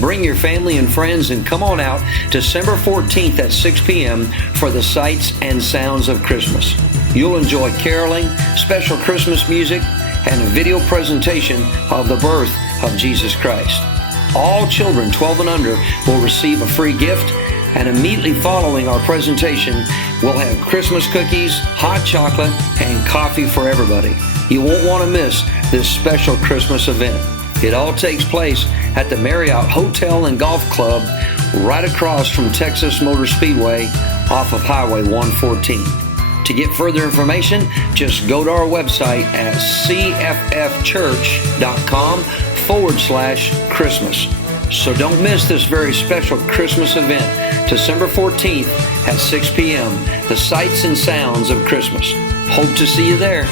bring your family and friends and come on out December 14th at 6 p.m. for the Sights and Sounds of Christmas. You'll enjoy caroling, special Christmas music, and a video presentation of the birth of Jesus Christ. All children 12 and under will receive a free gift, and immediately following our presentation, we'll have Christmas cookies, hot chocolate, and coffee for everybody. You won't want to miss this special Christmas event. It all takes place at the Marriott Hotel and Golf Club right across from Texas Motor Speedway off of Highway 114. To get further information, just go to our website at cffchurch.com/Christmas. So don't miss this very special Christmas event, December 14th at 6 p.m., the Sights and Sounds of Christmas. Hope to see you there.